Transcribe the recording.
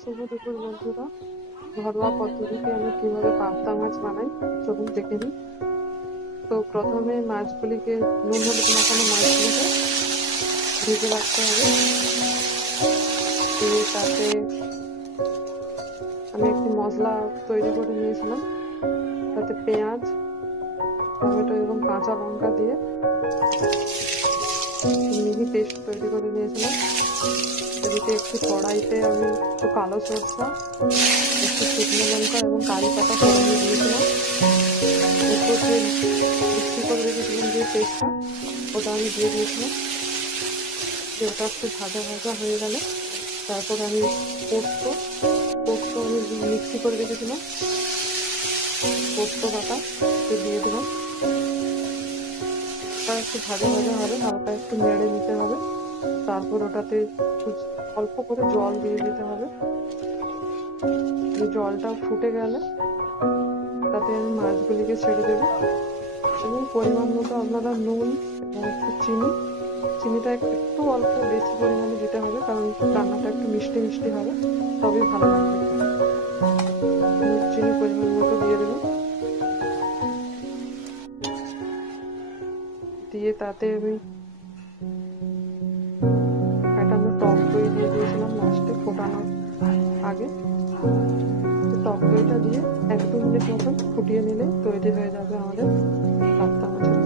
শুভ দুপুর বন্ধুরা, ঘরোয়া পদ্ধতিতে আমি কিভাবে পাবদা মাছ বানাই চলুন দেখে নিই। তো প্রথমে মাছগুলিকে নুন হলুদ মাখানো মাছগুলিকে ভেজে রাখতে হবে। দিয়ে তাতে আমি একটি মশলা তৈরি করে নিয়েছিলাম, তাতে পেঁয়াজ, টমেটো এবং কাঁচা লঙ্কা দিয়ে মিহি পেস্ট তৈরি করে নিয়েছিলাম। এদিকে একটি কড়াইতে আমি একটু কালো সরষা, একটু শুকনো লঙ্কা এবং কারি পাতা ফোড়নে দিয়েছিলাম। এরপর যে মিক্সি করে রেখেছিলাম যে পেস্টটা, ওটা আমি দিয়ে দিয়েছিলাম। যে ওটা একটু ভাজা ভাজা হয়ে গেলে তারপর আমি পোস্ত আমি মিক্সি করে রেখেছিলাম, পোস্ত বাটা দিয়ে দিলাম। ওটা একটু ভাজা ভাজা হবে, হালকা একটু নেড়ে নিতে হবে। তারপর ওটাতে অল্প করে জল দিয়ে দিতে হবে। জলটা ফুটে গেলে তাতে আমি মাছগুলিকে ছেড়ে দেবো এবং পরিমাণ মতো আপনারা নুন এবং একটু চিনিটা একটু অল্প বেশি পরিমাণে দিতে হবে, কারণ রান্নাটা একটু মিষ্টি মিষ্টি হবে, তবেই ভালো লাগবে। চিনি পরিমাণ মতো দিয়ে দেবো, দিয়ে তাতে আমি ফেটানো টক দই দিয়ে দিয়েছিলাম লাস্টে ফোটানোর আগে। টক দইটা দিয়ে 1-2 মিনিট মতন ফুটিয়ে নিলে তৈরি হয়ে যাবে আমাদের পাবদা মাছের